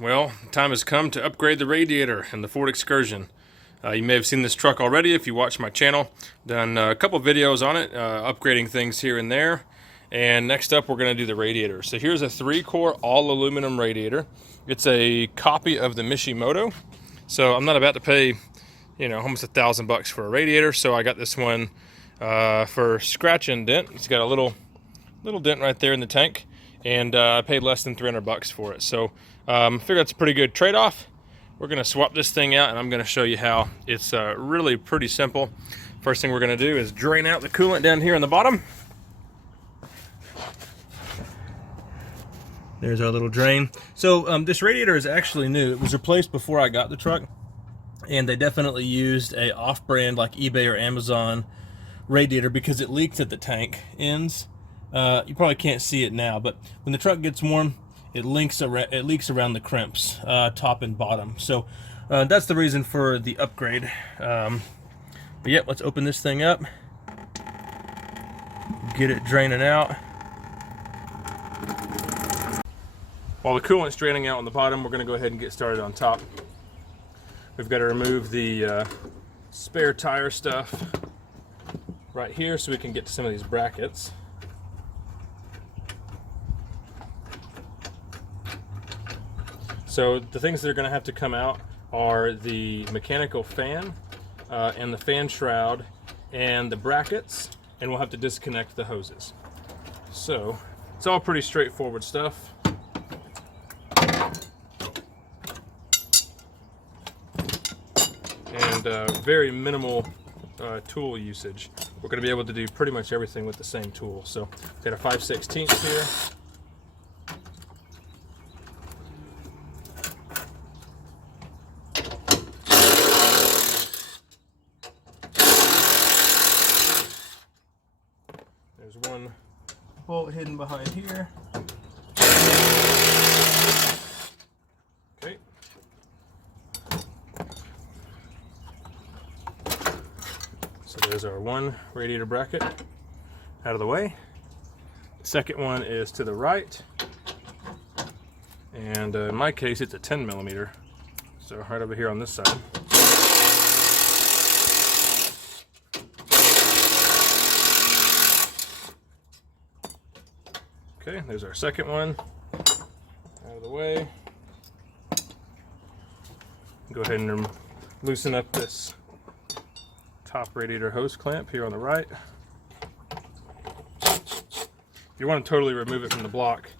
Well, the time has come to upgrade the radiator in the Ford Excursion. You may have seen this truck already if you watch my channel. Done a couple videos on it, upgrading things here and there. And next up, we're going to do the radiator. So here's a 3-core all aluminum radiator. It's a copy of the Mishimoto. So I'm not about to pay, almost $1,000 for a radiator. So I got this one for scratch and dent. It's got a little dent right there in the tank, and I paid less than $300 for it. So I figure that's a pretty good trade-off. We're going to swap this thing out, and I'm going to show you how. It's really pretty simple. First thing we're going to do is drain out the coolant down here in the bottom. There's our little drain. So this radiator is actually new. It was replaced before I got the truck, and they definitely used a off-brand like eBay or Amazon radiator because it leaks at the tank ends. You probably can't see it now, but when the truck gets warm, it leaks around the crimps, top and bottom. So that's the reason for the upgrade. But yeah, let's open this thing up, get it draining out. While the coolant's draining out on the bottom, we're going to go ahead and get started on top. We've got to remove the spare tire stuff right here so we can get to some of these brackets. So the things that are going to have to come out are the mechanical fan and the fan shroud and the brackets, and we'll have to disconnect the hoses. So it's all pretty straightforward stuff. And very minimal tool usage. We're going to be able to do pretty much everything with the same tool. So we've got a 5/16 here. There's one bolt hidden behind here. Okay. So there's our one radiator bracket out of the way. The second one is to the right. And in my case, it's a 10mm. So right over here on this side. Okay, there's our second one out of the way. Go ahead and loosen up this top radiator hose clamp here on the right. If you want to totally remove it from the block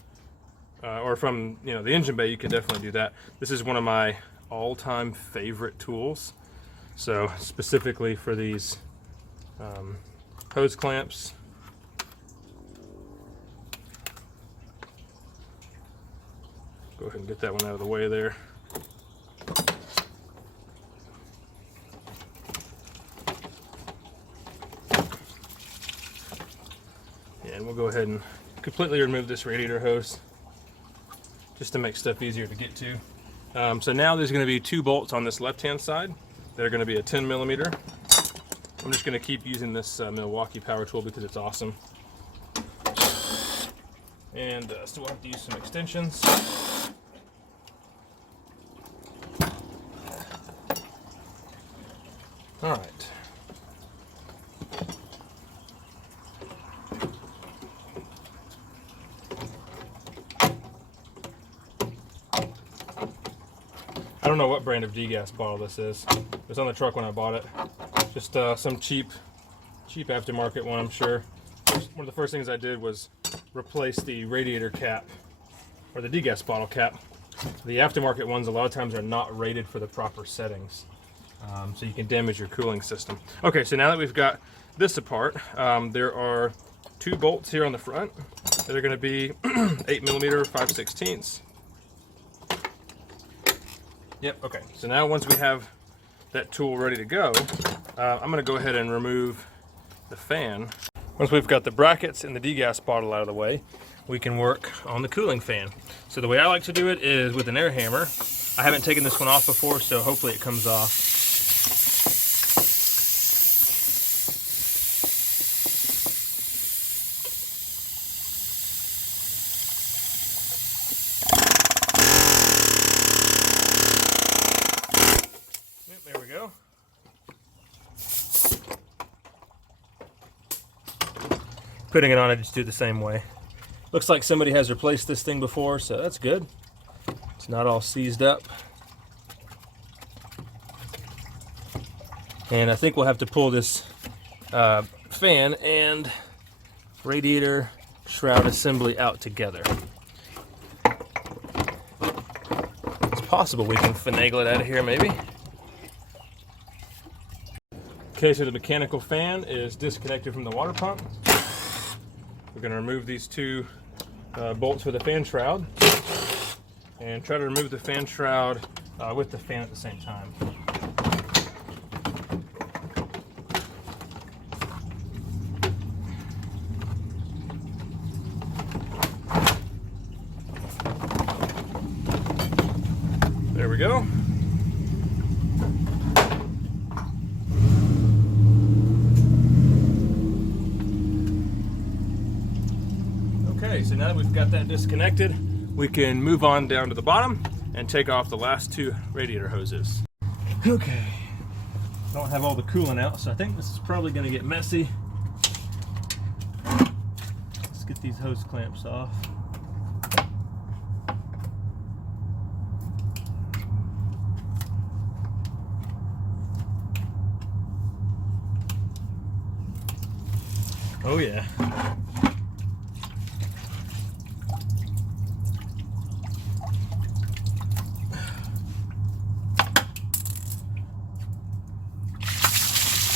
or from the engine bay, you can definitely do that. This is one of my all-time favorite tools. So specifically for these hose clamps. Go ahead and get that one out of the way there. And we'll go ahead and completely remove this radiator hose just to make stuff easier to get to. So now there's going to be 2 bolts on this left-hand side that are going to be a 10mm. I'm just going to keep using this Milwaukee power tool because it's awesome. And so we'll have to use some extensions. All right. I don't know what brand of degas bottle this is. It was on the truck when I bought it. Just some cheap aftermarket one, I'm sure. One of the first things I did was replace the radiator cap, or the degas bottle cap. The aftermarket ones a lot of times are not rated for the proper settings. So you can damage your cooling system. Okay, so now that we've got this apart, there are 2 bolts here on the front that are going to be 8mm 5/16. Yep, okay. So now once we have that tool ready to go, I'm going to go ahead and remove the fan. Once we've got the brackets and the degas bottle out of the way, we can work on the cooling fan. So the way I like to do it is with an air hammer. I haven't taken this one off before, so hopefully it comes off. putting it on, I just do it the same way. Looks like somebody has replaced this thing before, so that's good. It's not all seized up. And I think we'll have to pull this fan and radiator shroud assembly out together. It's possible we can finagle it out of here, maybe. Okay, so the mechanical fan is disconnected from the water pump. We're going to remove these two bolts for the fan shroud and try to remove the fan shroud with the fan at the same time. There we go. Okay, so now that we've got that disconnected, we can move on down to the bottom and take off the last two radiator hoses. Okay, don't have all the coolant out, so I think this is probably going to get messy. Let's get these hose clamps off. Oh yeah.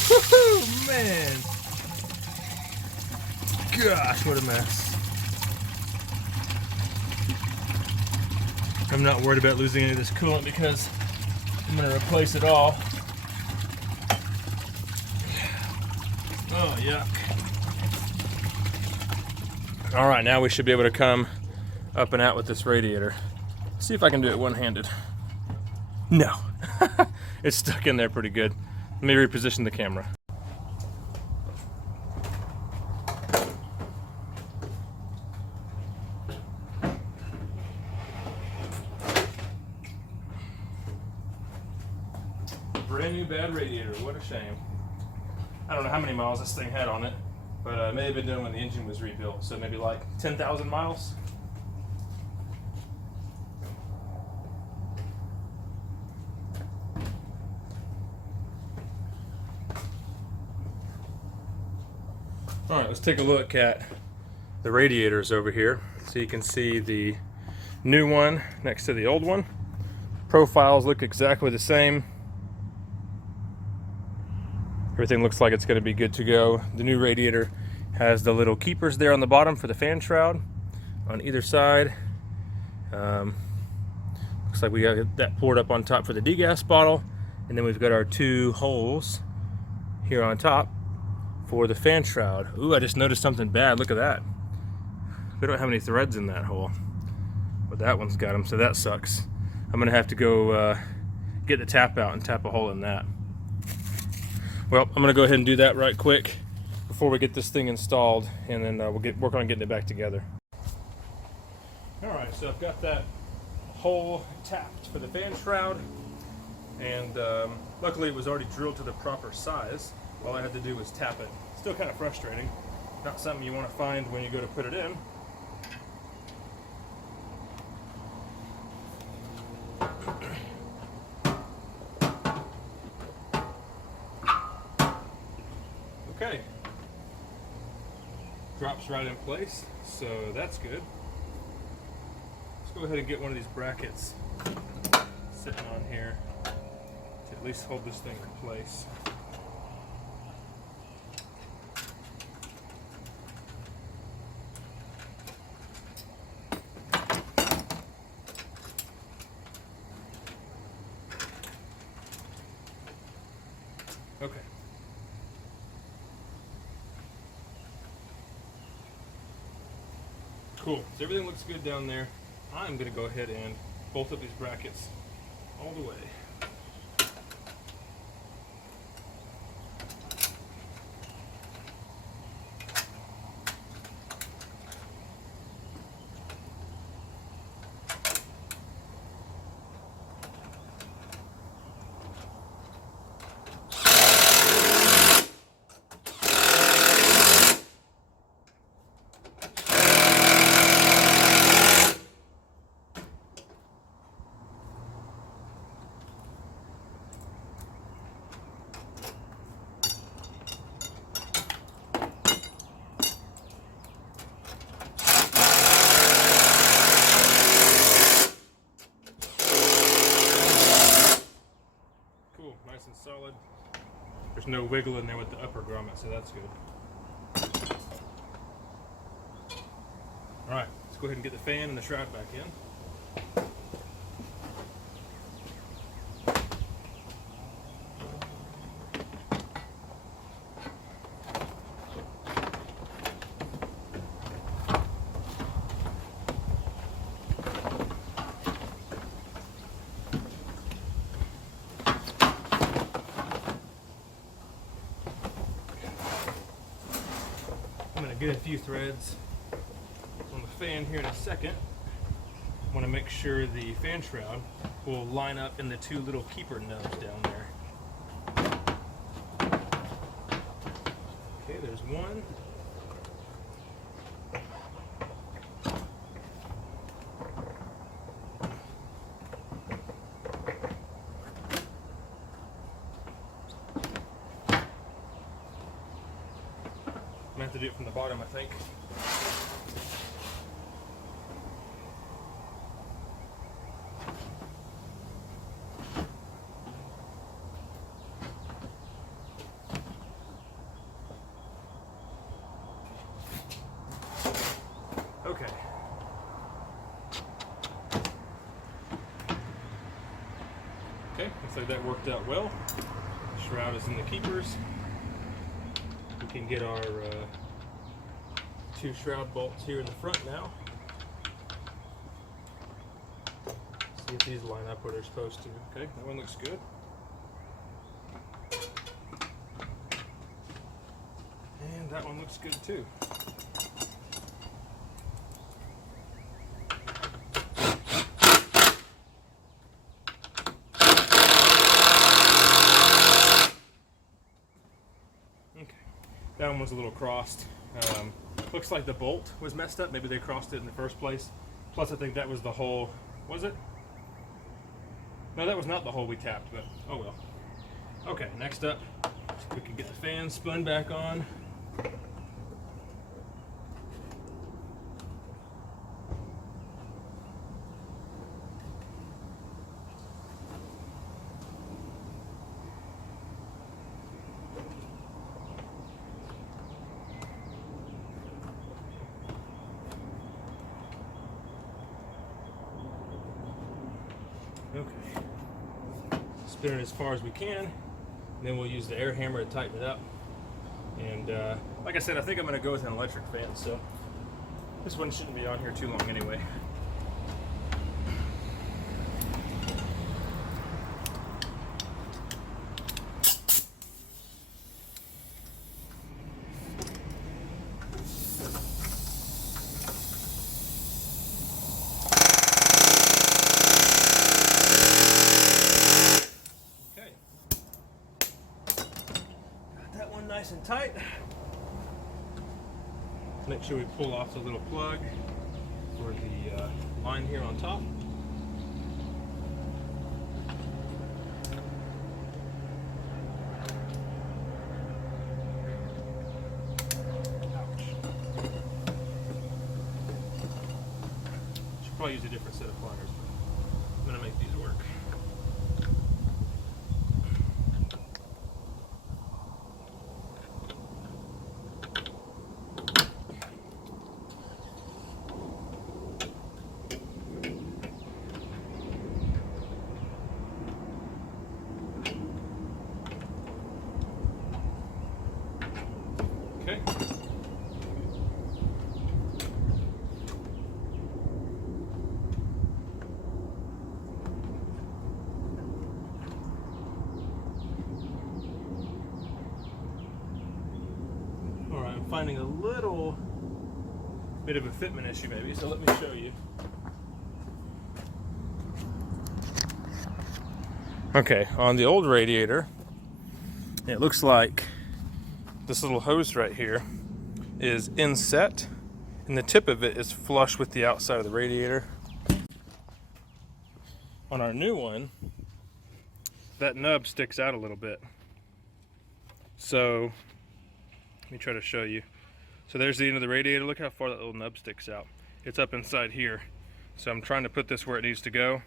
Woohoo, man. Gosh, what a mess. I'm not worried about losing any of this coolant because I'm going to replace it all. Oh, yuck. All right, now we should be able to come up and out with this radiator. See if I can do it one-handed. No, it's stuck in there pretty good. Let me reposition the camera. Brand new bad radiator, what a shame. I don't know how many miles this thing had on it, but it may have been done when the engine was rebuilt, so maybe like 10,000 miles. All right, let's take a look at the radiators over here. So you can see the new one next to the old one. Profiles look exactly the same. Everything looks like it's going to be good to go. The new radiator has the little keepers there on the bottom for the fan shroud on either side. Looks like we got that poured up on top for the degas bottle, and then we've got our two holes here on top for the fan shroud. Ooh, I just noticed something bad. Look at that. We don't have any threads in that hole, but that one's got them, so that sucks. I'm gonna have to go get the tap out and tap a hole in that. Well, I'm gonna go ahead and do that right quick before we get this thing installed, and then we'll work on getting it back together. All right, so I've got that hole tapped for the fan shroud, and luckily it was already drilled to the proper size. All I had to do was tap it. Still kind of frustrating. Not something you want to find when you go to put it in. Okay. Drops right in place, so that's good. Let's go ahead and get one of these brackets sitting on here to at least hold this thing in place. Okay. Cool. So everything looks good down there. I'm going to go ahead and bolt up these brackets all the way. solid. There's no wiggle in there with the upper grommet, so that's good. Alright, let's go ahead and get the fan and the shroud back in. I'm going to get a few threads on the fan here in a second. I want to make sure the fan shroud will line up in the two little keeper nubs down there. Okay, there's one. I'm going to have to do it from the bottom, I think. Okay. Okay, looks like that worked out well. Shroud is in the keepers. We can get our two shroud bolts here in the front now. See if these line up where they're supposed to. Okay, that one looks good. And that one looks good too. That one was a little crossed. Looks like the bolt was messed up. Maybe they crossed it in the first place. Plus, I think that was the hole. Was it? No, that was not the hole we tapped, but oh well. Okay, next up, we can get the fan spun back on. Okay, spin it as far as we can, and then we'll use the air hammer to tighten it up. And like I said, I think I'm going to go with an electric fan, so this one shouldn't be on here too long anyway. Nice and tight. Make sure we pull off the little plug for the line here on top. Ouch. Should probably use a different set of pliers, but I'm going to make these work. Okay. All right, I'm finding a little bit of a fitment issue maybe, so let me show you. Okay, on the old radiator, it looks like this little hose right here is inset, and the tip of it is flush with the outside of the radiator. On our new one, that nub sticks out a little bit. So, let me try to show you. So there's the end of the radiator. Look how far that little nub sticks out. It's up inside here. So I'm trying to put this where it needs to go.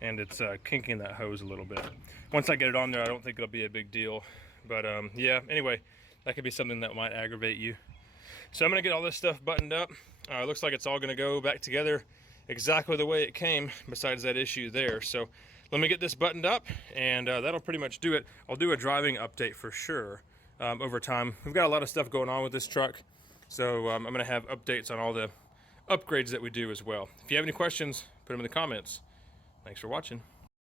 and it's kinking that hose a little bit. Once I get it on there, I don't think it'll be a big deal. But yeah, anyway, that could be something that might aggravate you. So I'm gonna get all this stuff buttoned up. It looks like it's all gonna go back together exactly the way it came, besides that issue there. So let me get this buttoned up, and that'll pretty much do it. I'll do a driving update for sure over time. We've got a lot of stuff going on with this truck, so I'm gonna have updates on all the upgrades that we do as well. If you have any questions, put them in the comments. Thanks for watching.